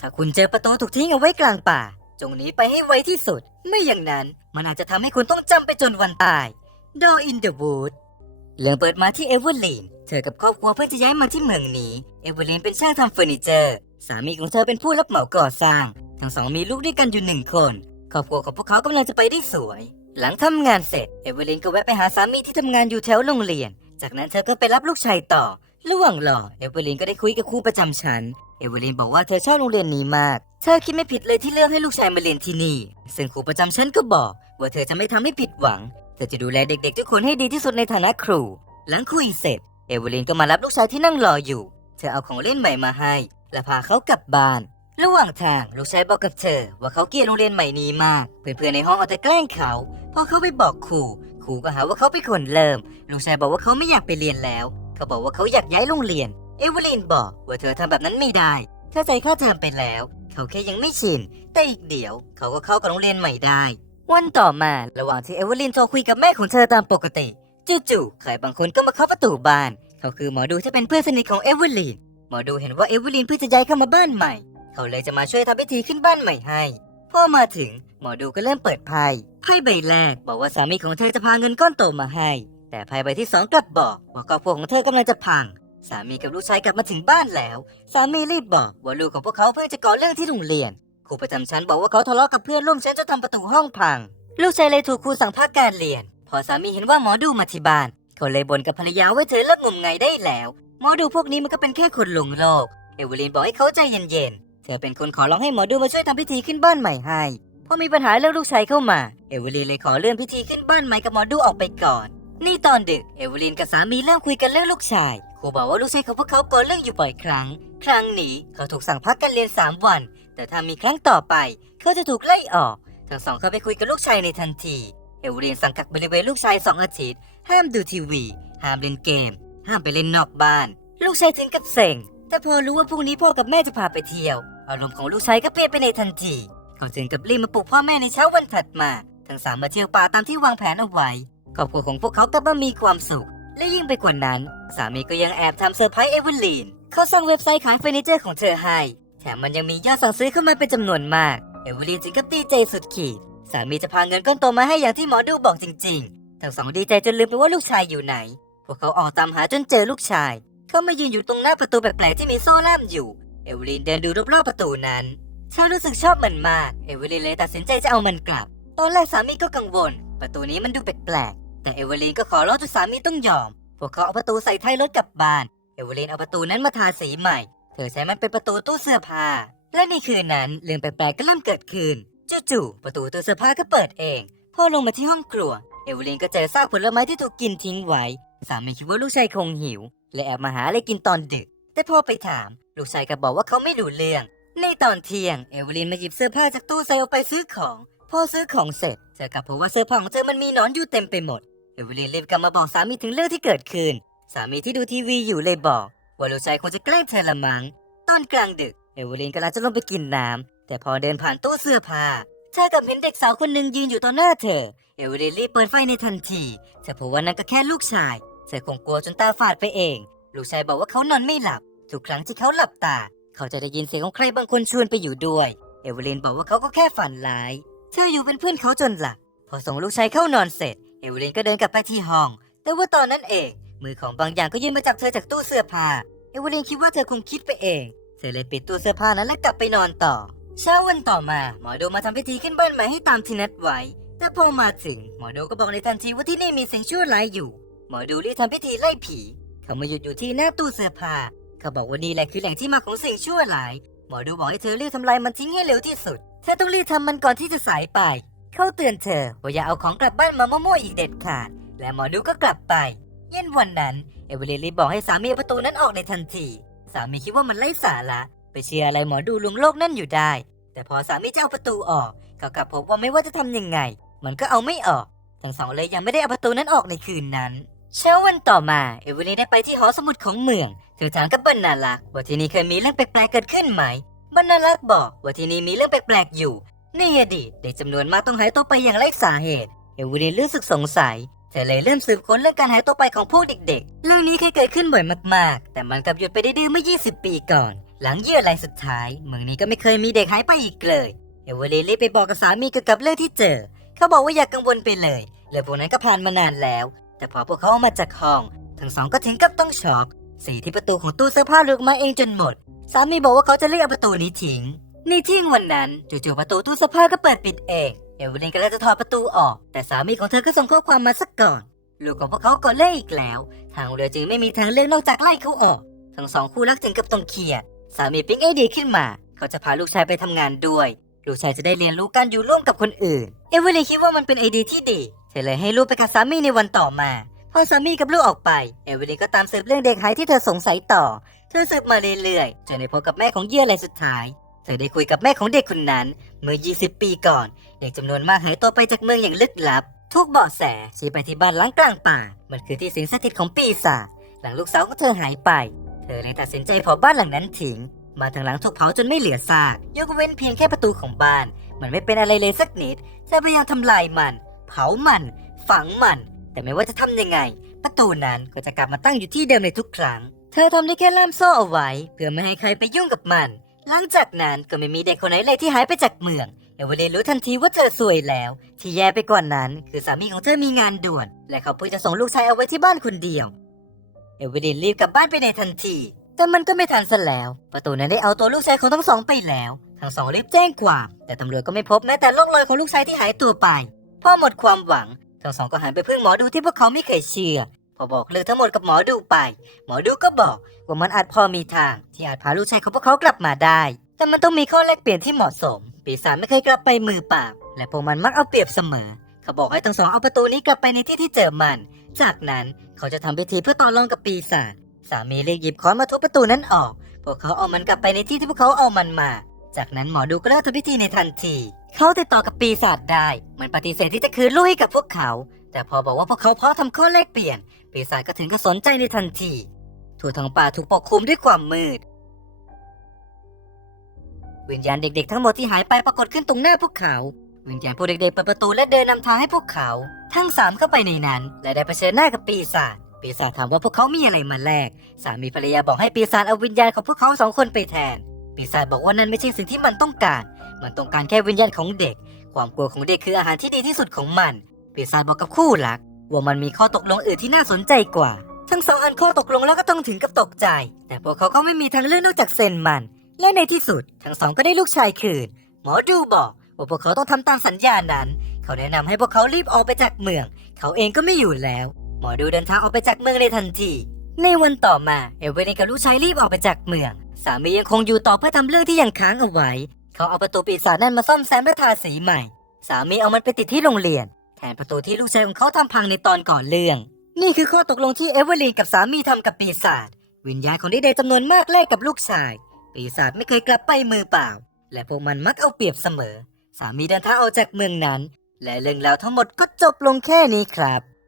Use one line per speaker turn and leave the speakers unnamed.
ถ้าคุณเจอประตูถูกทิ้งเอาไว้กลางป่า จงหนีไปให้ไวที่สุด ไม่อย่างนั้นมันอาจจะทำให้คุณต้องจำไปจนวันตาย Door in the Wood เรื่องเปิดมาที่เอเวอร์ลีน เธอกับครอบครัวเพื่อจะย้ายมาที่เมืองนี้ เอเวอร์ลีนเป็นช่างทำเฟอร์นิเจอร์ สามีของเธอเป็นผู้รับเหมาก่อสร้าง ทั้งสองมีลูกด้วยกันอยู่หนึ่งคน ครอบครัวของพวกเขากำลังจะไปได้สวย หลังทำงานเสร็จ เอเวอร์ลีนก็แวะไปหาสามีที่ทำงานอยู่แถวโรงเรียน จากนั้นเธอก็ไปรับลูกชายต่อ ระหว่างรอเอเวอร์ลีนก็ได้คุยกับครูประจำชั้นเอเวอร์ลีนบอกว่าเธอชอบโรงเรียนนี้มาก เธอคิดไม่ผิดเลยที่เลือกให้ลูกชายมาเรียนที่นี่ ซึ่งครูประจำชั้นก็บอกว่าเธอจะไม่ทำให้ผิดหวัง เธอจะดูแลเด็กๆทุกคนให้ดีที่สุดในฐานะครู หลังคุยเสร็จ เอเวอร์ลีนก็มารับลูกชายที่นั่งรออยู่ เธอเอาของเล่นใหม่มาให้ และพาเขากลับบ้าน ระหว่างทางลูกชายบอกกับเธอ ว่าเขาเกลียดโรงเรียนใหม่นี้มาก เพื่อนๆในห้องเอาแต่แกล้งเขา พอเขาไปบอกครู ครูก็หาว่าเขาเป็นคนเริ่ม ลูกชายบอกว่าเขาไม่อยากไปเรียนแล้ว เขาบอกว่าเขาอยากย้ายโรงเรียน เอเวอร์ลีนบอกว่าเธอทำแบบนั้นไม่ได้ เธอใจข้าเทอมไปแล้ว เขาแค่ยังไม่ชิน แต่อีกเดี๋ยว เขาก็เข้ากับโรงเรียนใหม่ได้ วันต่อมาระหว่างที่เอเวอร์ลีนโทรคุยกับแม่ของเธอตามปกติ จู่ๆใครบางคนก็มาเคาะประตูบ้าน เขาคือหมอดูที่เป็นเพื่อนสนิทของเอเวอร์ลีนหมอดูเห็นว่าเอเวอร์ลีนเพิ่งจะย้ายเข้ามาบ้านใหม่ เขาเลยจะมาช่วยทำพิธีขึ้นบ้านใหม่ให้ พอมาถึงหมอดูก็เริ่มเปิดไพ่ ไพ่ใบแรกบอกว่าสามีของเธอจะพาเงินก้อนโตมาให้ แต่ไพ่ใบที่สองกลับบอกว่าครอบครัวของเธอกำลังจะพัง สามีกับลูกชายกลับมาถึงบ้านแล้ว สามีรีบบอกว่าลูกของพวกเขาเพิ่งจะก่อเรื่องที่โรงเรียนครูประจำชั้นบอกว่าเขาทะเลาะกับเพื่อนร่วมชั้นจนทำประตูห้องพัง ลูกชายเลยถูกครูสั่งพักการเรียน พอสามีเห็นว่าหมอดูมาที่บ้านเขาเลยบ่นกับภรรยาว่าเธอเลิกงมงายได้แล้วหมอดูพวกนี้มันก็เป็นแค่คนหลงโลกเอเวอร์ลีนบอกให้เขาใจเย็นๆเธอเป็นคนขอร้องให้หมอดูมาช่วยทำพิธีขึ้นบ้านใหม่ให้พอมีปัญหาเรื่องลูกชายเข้ามา เอเวอร์ลีนเลยขอเลื่อนพิธีขึ้นบ้านใหม่กับหมอดูออกไปก่อน นี่ตอนดึก เอเวลีนกับสามีเริ่มคุยกันเรื่องลูกชายครูบอกว่าลูกชายของพวกเขาก่อเรื่องอยู่บ่อยครั้ง ครั้งนี้เขาถูกสั่งพักการเรียน 3 วัน แต่ถ้ามีครั้งต่อไป เขาจะถูกไล่ออก ทั้งสองเข้าไปคุยกับลูกชายในทันที เอเวลีนสั่งกักบริเวณลูกชายสองอาทิตย์ ห้ามดูทีวี ห้ามเล่นเกม ห้ามไปเล่นนอกบ้าน ลูกชายถึงกับเซ็ง แต่พอรู้ว่าพรุ่งนี้พ่อกับแม่จะพาไปเที่ยว อารมณ์ของลูกชายก็เปลี่ยนไปในทันที เขาถึงกับรีบมาปลุกพ่อแม่ในเช้าวันถัดมา ทั้งสามมาเที่ยวป่าตามที่วางแผนเอาไว้ ครอบครัวของพวกเขากลับมามีความสุข และยิ่งไปกว่านั้น สามีก็ยังแอบทำเซอร์ไพรส์เอเวอร์ลีนเขาสร้างเว็บไซต์ขายเฟอร์นิเจอร์ของเธอให้ แถมมันยังมียอดสั่งซื้อเข้ามาเป็นจำนวนมาก เอเวอร์ลีนจึงกับดีใจสุดขีด สามีจะพาเงินก้อนโตมาให้อย่างที่หมอดูบอกจริงๆ ทั้งสองดีใจจนลืมไปว่าลูกชายอยู่ไหน พวกเขาออกตามหาจนเจอลูกชาย เขามายืนอยู่ตรงหน้าประตูแปลกๆที่มีโซ่ล่ามอยู่ เอเวอร์ลีนเดินดูรอบๆประตูนั้นเธอรู้สึกชอบมันมาก เอเวอร์ลีนเลยตัดสินใจจะเอามันกลับ ตอนแรกสามีก็กังวล ประตูนี้มันดูแปลก แต่เอเวอร์ลีนก็ขอร้องจนสามีต้องยอม พวกเขาเอาประตูใส่ท้ายรถกลับบ้าน เอเวอร์ลีนเอาประตูนั้นมาทาสีใหม่ เธอใช้มันเป็นประตูตู้เสื้อผ้า และในคืนนั้นเรื่องแปลกๆก็เริ่มเกิดขึ้น จู่ๆประตูตู้เสื้อผ้าก็เปิดเอง พ่อลงมาที่ห้องครัว เอเวอร์ลีนก็เจอซากผลไม้ที่ถูกกินทิ้งไว้ สามีคิดว่าลูกชายคงหิวและแอบมาหาอะไรกินตอนดึก แต่พ่อไปถาม ลูกชายก็บอกว่าเขาไม่รู้เรื่อง ในตอนเที่ยงเอเวอร์ลีนมาหยิบเสื้อผ้าจากตู้ใส่ออกไปซื้อของ พ่อซื้อของเสร็จเธอกลับพบว่าเสื้อผ้าของเธอมันมีหนอนอยู่เต็มไปหมด เอเวลีนรีบกลับมาบอกสามีถึงเรื่องที่เกิดขึ้น สามีที่ดูทีวีอยู่เลยบอก ว่าลูกชายคงจะแกล้งเธอละมั้งตอนกลางดึก เอเวลีนกำลังจะลงไปกินน้ำแต่พอเดินผ่านตู้เสื้อผ้าเธอกับเห็นเด็กสาวคนหนึ่งยืนอยู่ต่อหน้าเธอ เอเวลีนรีบเปิดไฟในทันทีเธอพบว่านั่นก็แค่ลูกชายเธอคงกลัวจนตาฝาดไปเอง ลูกชายบอกว่าเขานอนไม่หลับ ทุกครั้งที่เขาหลับตา เขาจะได้ยินเสียงของใครบางคนชวนไปอยู่ด้วย เอเวลีนบอกว่าเขาก็แค่ฝันร้าย เธออยู่เป็นเพื่อนเขาจนหลับพอส่งลูกชายเข้านอนเสร็จ เอเวลีนก็เดินกลับไปที่ห้อง แต่ว่าตอนนั้นเอง มือของบางอย่างก็ยื่นมาจับเธอจากตู้เสื้อผ้า เอเวลีนคิดว่าเธอคงคิดไปเอง เธอเลยปิดตู้เสื้อผ้านั้นและกลับไปนอนต่อ เช้าวันต่อมา หมอดูมาทำพิธีขึ้นบ้านใหม่ให้ตามที่นัดไว้ แต่พอมาถึง หมอดูก็บอกในทันทีว่าที่นี่มีสิ่งชั่วร้ายอยู่ หมอดูรีบทำพิธีไล่ผี เขามาหยุดอยู่ที่หน้าตู้เสื้อผ้า เขาบอกว่านี่แหละคือแหล่งที่มาของสิ่งชั่วร้าย หมอดูบอกให้เธอรีบทำลายมันทิ้งให้เร็วที่สุด เธอต้องรีบทำมันก่อนที่จะสายไป เขาเตือนเธอว่าอย่าเอาของกลับบ้านมามั่วๆอีกเด็ดขาด และหมอดูก็กลับไป เย็นวันนั้น เอเวอร์ลีนรีบบอกให้สามีเอาประตูนั้นออกในทันที สามีคิดว่ามันไร้สาระไปเชื่ออะไรหมอดูลวงโลกนั่นอยู่ได้ แต่พอสามีจะเอาประตูออกเขากลับพบว่าไม่ว่าจะทำยังไง มันก็เอาไม่ออก ทั้งสองเลยยังไม่ได้เอาประตูนั้นออกในคืนนั้น เช้าวันต่อมา เอเวอร์ลีนได้ไปที่หอสมุดของเมืองเธอถามกับบรรณาลักษ์ว่าที่นี่เคยมีเรื่องแปลกๆเกิดขึ้นไหมบรรณาลักษ์บอกว่าที่นี่มีเรื่องแปลกๆอยู่ ในอดีตเด็กจำนวนมากต้องหายตัวไปอย่างไร้สาเหตุเอวอร์ลีนรู้สึกสงสัยเธอเลยเริ่มสืบค้นเรื่องการหายตัวไปของพวกเด็กๆ เรื่องนี้เคยเกิดขึ้นบ่อยมากๆ แต่มันกลับหยุดไปได้ดื้อเมื่อ 20 ปีก่อน หลังเยื่อรายสุดท้าย เมืองนี้ก็ไม่เคยมีเด็กหายไปอีกเลย เอเวอร์ลีรีบไปบอกกับสามีเกี่ยวกับเรื่องที่เจอ เขาบอกว่าอย่ากกังวลไปเลยเรื่องพวกนั้นก็ผ่านมานานแล้ว แต่พอพวกเขาออกมาจากห้อง ทั้งสองก็ถึงกับต้องช็อกสีที่ประตูของตู้เสื้อผ้าหลุดมาเองจนหมด สามีบอกว่าเขาจะเรียกประตูนี้ทิ้ง ในเที่ยงวันนั้นจู่ๆประตูตู้เสื้อผ้าก็เปิดปิดเอง เอเวลินก็เลยจะถอดประตูออก แต่สามีของเธอก็ส่งข้อความมาสักก่อน ลูกของพวกเขาก็เล่อีกแล้ว ทางเรือจึงไม่มีทางเลือกนอกจากไล่เขาออก ทั้งสองคู่รักถึงกับต้องเคลียร์สามีปิ๊งไอเดียขึ้นมา เขาจะพาลูกชายไปทำงานด้วย ลูกชายจะได้เรียนรู้การอยู่ร่วมกับคนอื่น เอเวลินคิดว่ามันเป็นไอเดียที่ดี เธอเลยให้ลูกไปกับสามีในวันต่อมา พอสามีกับลูกออกไป เอเวลินก็ตามสืบเรื่องเด็กหายที่เธอสงสัยต่อ เธอสืบมาเรื่อยๆจนได้พบกับแม่ของเยื่อรายสุดท้าย ธอได้คุยกับแม่ของเด็กคนนั้น เมื่อ 20 ปีก่อน เด็กจำนวนมากหายตัวไปจากเมืองอย่างลึกลับ ทุกเบาะแสชี้ไปที่บ้านล้างกลางป่า มันคือที่สิงสถิตของปีศาจหลังลูกสาวของเธอหายไป เธอเลยตัดสินใจเผาบ้านหลังนั้นทิ้งบ้านทั้งหลังถูกเผาจนไม่เหลือซากยกเว้นเพียงแค่ประตูของบ้าน มันไม่เป็นอะไรเลยสักนิดเธอพยายามทำลายมัน เผามัน ฝังมัน แต่ไม่ว่าจะทำยังไง ประตูนั้นก็จะกลับมาตั้งอยู่ที่เดิมในทุกครั้ง เธอทำได้แค่ล่ามโซ่เอาไว้ เพื่อไม่ให้ใครไปยุ่งกับมัน หลังจากนั้นก็ไม่มีเด็กคนไหนเลยที่หายไปจากเมืองเอเวอร์เรนรู้ทันทีว่าเธอสวยแล้ว ที่แย่ไปกว่านั้น คือสามีของเธอมีงานด่วน และเขาเพิ่งจะส่งลูกชายเอาไว้ที่บ้านคนเดียว เอเวอร์เรนรีบกลับบ้านไปในทันที แต่มันก็ไม่ทันซะแล้ว ประตูนั้นได้เอาตัวลูกชายของทั้งสองไปแล้ว ทั้งสองรีบแจ้งความ แต่ตำรวจก็ไม่พบแม้แต่ร่องรอยของลูกชายที่หายตัวไปพอหมดความหวัง ทั้งสองก็หันไปพึ่งหมอดูที่พวกเขาไม่เคยเชื่อ พอบอกเรื่องทั้งหมดกับหมอดูไป หมอดูก็บอกว่ามันอาจพอมีทาง ที่อาจพาลูกชายของพวกเขากลับมาได้ แต่มันต้องมีข้อแลกเปลี่ยนที่เหมาะสม ปีศาจไม่เคยกลับไปมือเปล่าและพวกมันมักเอาเปรียบเสมอ เขาบอกให้ทั้งสองเอาประตูนี้กลับไปในที่ที่เจอมัน จากนั้นเขาจะทำพิธีเพื่อต่อรองกับปีศาจสามีเลยหยิบค้อนมาทุบประตูนั้นออก พวกเขาเอามันกลับไปในที่ที่พวกเขาเอามันมา จากนั้นหมอดูก็เริ่มทำพิธีในทันที เขาติดต่อกับปีศาจได้ มันปฏิเสธที่จะคืนลูกให้กับพวกเขา แต่พอบอกว่าพวกเขาพร้อมทำข้อแลกเปลี่ยน ปีศาจก็ถึงกับสนใจในทันทีทั่วทั้งป่าถูกปกคลุมด้วยความมืด วิญญาณเด็กๆ ทั้งหมดที่หายไปปรากฏขึ้นตรงหน้าพวกเขา วิญญาณพวกเด็กๆเปิดประตูและเดินนำทางให้พวกเขา ทั้งสามเข้าไปในนั้น และได้เผชิญหน้ากับปีศาจปีศาจถามว่าพวกเขามีอะไรมาแลกสามีภรรยาบอกให้ปีศาจเอาวิญญาณของพวกเขาสองคนไปแทน ปีศาจบอกว่านั่นไม่ใช่สิ่งที่มันต้องการ มันต้องการแค่วิญญาณของเด็ก ความกลัวของเด็กคืออาหารที่ดีที่สุดของมัน ปีศาจบอกกับคู่รัก ว่ามันมีข้อตกลงอื่นที่น่าสนใจกว่า ทั้งสองอันข้อตกลงแล้วก็ต้องถึงกับตกใจ แต่พวกเขาก็ไม่มีทางเลือกนอกจากเซ็นมัน และในที่สุด ทั้งสองก็ได้ลูกชายคืน หมอดูบอกว่าพวกเขาต้องทำตามสัญญานั้น เขาแนะนำให้พวกเขารีบออกไปจากเมือง เขาเองก็ไม่อยู่แล้ว หมอดูเดินทางออกไปจากเมืองในทันทีในวันต่อมาเอเวอร์เรนกับลูกชายรีบออกไปจากเมือง สามียังคงอยู่ต่อเพื่อทำเรื่องที่ยังค้างเอาไว้ เขาเอาประตูปีศาจนั่นมาซ่อมแซมและทาสีใหม่ สามีเอามันไปติดที่โรงเรียน แทนประตูที่ลูกชายของเขาทำพังในตอนก่อนเรื่อง นี่คือข้อตกลงที่เอเวอร์ลีนกับสามีทำกับปีศาจวิญญาณของเดย์จำนวนมากแลกกับลูกชาย ปีศาจไม่เคยกลับไปมือเปล่า และพวกมันมักเอาเปรียบเสมอ สามีเดินทางออกจากเมืองนั้น และเรื่องราวทั้งหมดก็จบลงแค่นี้ครับ